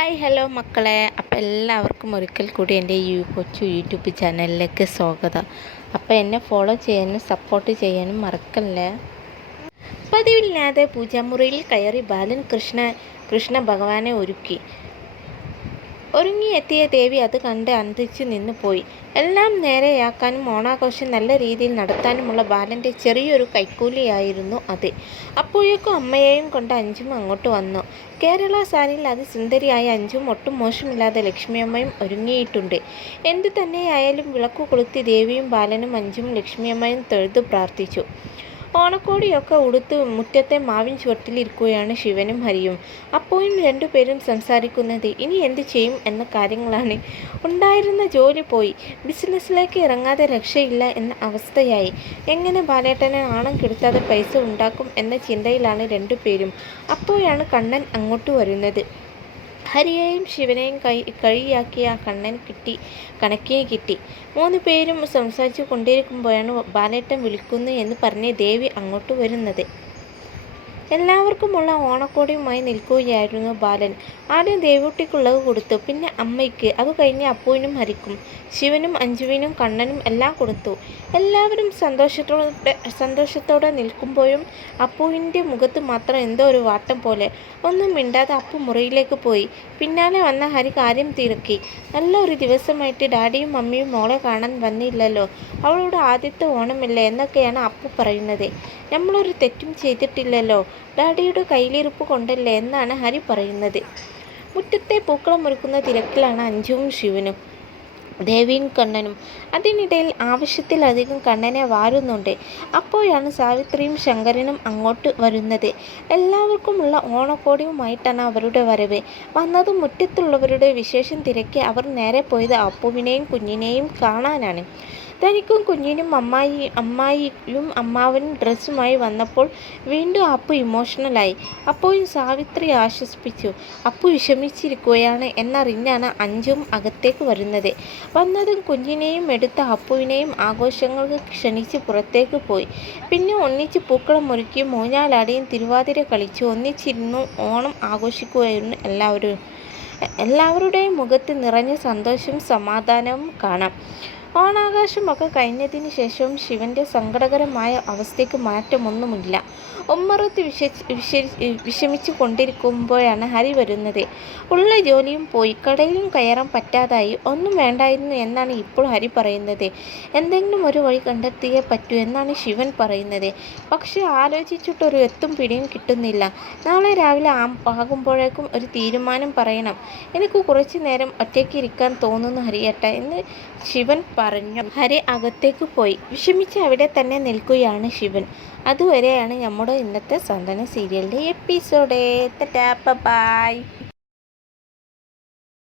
Hi hello മക്കളെ, അപ്പോൾ എല്ലാവർക്കും ഒരിക്കൽ കൂടി എൻ്റെ കൊച്ചു യൂട്യൂബ് ചാനലിലേക്ക് സ്വാഗതം. അപ്പോൾ എന്നെ ഫോളോ ചെയ്യാനും സപ്പോർട്ട് ചെയ്യാനും മറക്കല്ലേ. പതിവില്ലാതെ പൂജാമുറിയിൽ കയറി ബാലൻ കൃഷ്ണ ഭഗവാനെ ഒരുങ്ങിയെത്തിയ ദേവി അത് കണ്ട് അന്തിച്ചു നിന്നു പോയി. എല്ലാം നേരെയാക്കാനും ഓണാഘോഷം നല്ല രീതിയിൽ നടത്താനുമുള്ള ബാലൻ്റെ ചെറിയൊരു കൈക്കൂലിയായിരുന്നു അത്. അപ്പോഴേക്കും അമ്മയെയും കൊണ്ട് അഞ്ചും അങ്ങോട്ട് വന്നു. കേരള സാരിയിൽ അതിസുന്ദരിയായ അഞ്ചും ഒട്ടും മോശമില്ലാതെ ലക്ഷ്മിയമ്മയും ഒരുങ്ങിയിട്ടുണ്ട്. എന്തു തന്നെയായാലും വിളക്കു കൊളുത്തി ദേവിയും ബാലനും അഞ്ചും ലക്ഷ്മിയമ്മയും തൊഴുതു പ്രാർത്ഥിച്ചു. ഓണക്കോടിയൊക്കെ ഉടുത്ത് മുറ്റത്തെ മാവിൻ ചുവട്ടിലിരിക്കുകയാണ് ശിവനും ഹരിയും. അപ്പോഴും രണ്ടുപേരും സംസാരിക്കുന്നത് ഇനി എന്തു ചെയ്യും എന്ന കാര്യങ്ങളാണ്. ഉണ്ടായിരുന്ന ജോലി പോയി, ബിസിനസ്സിലേക്ക് ഇറങ്ങാതെ രക്ഷയില്ല എന്ന അവസ്ഥയായി. എങ്ങനെ ബാലേട്ടനെ നാണം കെടുത്താതെ പൈസ ഉണ്ടാക്കും എന്ന ചിന്തയിലാണ് രണ്ടുപേരും. അപ്പോഴാണ് കണ്ണൻ അങ്ങോട്ട് വരുന്നത്. ഹരിയെയും ശിവനെയും കഴിയാക്കിയ കണക്കിന് കിട്ടി. 3 പേരും സംസാരിച്ചു കൊണ്ടിരിക്കുമ്പോഴാണ് ബാലേട്ടൻ വിളിക്കുന്നു എന്ന് പറഞ്ഞ് ദേവി അങ്ങോട്ട് വരുന്നത്. എല്ലാവർക്കുമുള്ള ഓണക്കോടിയുമായി നിൽക്കുകയായിരുന്നു ബാലൻ. ആദ്യം ദേവൂട്ടിക്കുള്ളത് കൊടുത്തു, പിന്നെ അമ്മയ്ക്ക്, അത് കഴിഞ്ഞ് അപ്പുവിനും ഹരിക്കും, ശിവനും അഞ്ജുവിനും കണ്ണനും എല്ലാം കൊടുത്തു. എല്ലാവരും സന്തോഷത്തോടെ നിൽക്കുമ്പോഴും അപ്പുവിൻ്റെ മുഖത്ത് മാത്രം എന്തോ ഒരു വാട്ടം പോലെ. ഒന്നും മിണ്ടാതെ അപ്പു മുറിയിലേക്ക് പോയി. പിന്നാലെ വന്ന ഹരി കാര്യം തിരക്കി. നല്ല ഒരു ദിവസമായിട്ട് ഡാഡിയും മമ്മിയും മോളെ കാണാൻ വന്നില്ലല്ലോ, അവളുടെ ആദ്യത്തെ ഓണമല്ലേ എന്നൊക്കെയാണ് അപ്പു പറയുന്നത്. നമ്മളൊരു തെറ്റും ചെയ്തിട്ടില്ലല്ലോ, ഡാഡിയുടെ കയ്യിലിരിപ്പ് കൊണ്ടല്ലേ എന്നാണ് ഹരി പറയുന്നത്. മുറ്റത്തെ പൂക്കളം ഒരുക്കുന്ന തിരക്കിലാണ് അഞ്ജുവും ശിവനും ദേവിയും കണ്ണനും. അതിനിടയിൽ ആവശ്യത്തിലധികം കണ്ണനെ വാരുന്നുണ്ട്. അപ്പോഴാണ് സാവിത്രിയും ശങ്കരനും അങ്ങോട്ട് വരുന്നത്. എല്ലാവർക്കുമുള്ള ഓണക്കോടിയുമായിട്ടാണ് അവരുടെ വരവ്. വന്നതും മുറ്റത്തുള്ളവരുടെ വിശേഷം തിരക്കി അവർ നേരെ പോയത് അപ്പുവിനെയും കുഞ്ഞിനെയും കാണാനാണ്. തനിക്കും കുഞ്ഞിനും അമ്മായിയും അമ്മാവനും ഡ്രസ്സുമായി വന്നപ്പോൾ വീണ്ടും അപ്പു ഇമോഷണലായി. അപ്പോഴും സാവിത്രി ആശ്വസിപ്പിച്ചു. അപ്പു വിഷമിച്ചിരിക്കുകയാണ് എന്നറിഞ്ഞാണ് അഞ്ജും അകത്തേക്ക് വരുന്നത്. വന്നതും കുഞ്ഞിനെയും എടുത്ത അപ്പുവിനെയും ആഘോഷങ്ങൾക്ക് ക്ഷണിച്ച് പുറത്തേക്ക് പോയി. പിന്നെ ഒന്നിച്ച് പൂക്കളം ഒരുക്കിയും ഊഞ്ഞാലാടിയും തിരുവാതിര കളിച്ചു ഒന്നിച്ചിരുന്നു ഓണം ആഘോഷിക്കുകയായിരുന്നു എല്ലാവരുടെയും മുഖത്ത് നിറഞ്ഞ സന്തോഷവും സമാധാനവും കാണാം. ഓണാഘോഷമൊക്കെ കഴിഞ്ഞതിന് ശേഷവും ശിവൻ്റെ സങ്കടകരമായ അവസ്ഥയ്ക്ക് മാറ്റമൊന്നുമില്ല. ഉമ്മറത്ത് വിഷമിച്ചു കൊണ്ടിരിക്കുമ്പോഴാണ് ഹരി വരുന്നത്. ഉള്ള ജോലിയും പോയി, കടയിലും കയറാൻ പറ്റാതായി. ഒന്നും വേണ്ടായിരുന്നു എന്നാണ് ഇപ്പോൾ ഹരി പറയുന്നത്. എന്തെങ്കിലും ഒരു വഴി കണ്ടെത്തിയേ പറ്റൂ എന്നാണ് ശിവൻ പറയുന്നത്. പക്ഷെ ആലോചിച്ചിട്ടൊരു എത്തും പിടിയും കിട്ടുന്നില്ല. നാളെ രാവിലെ ആകുമ്പോഴേക്കും ഒരു തീരുമാനം പറയണം. എനിക്ക് കുറച്ചു നേരം ഒറ്റയ്ക്ക് ഇരിക്കാൻ തോന്നുന്നു ഹരിയേട്ട എന്ന് ശിവൻ പറഞ്ഞു. ഹരി അകത്തേക്ക് പോയി. വിഷമിച്ച് അവിടെ തന്നെ നിൽക്കുകയാണ് ശിവൻ. അതുവരെയാണ് നമ്മുടെ ഇന്നത്തെ സാന്ത്വന സീരിയലിൻ്റെ എപ്പിസോഡ്. ബൈ.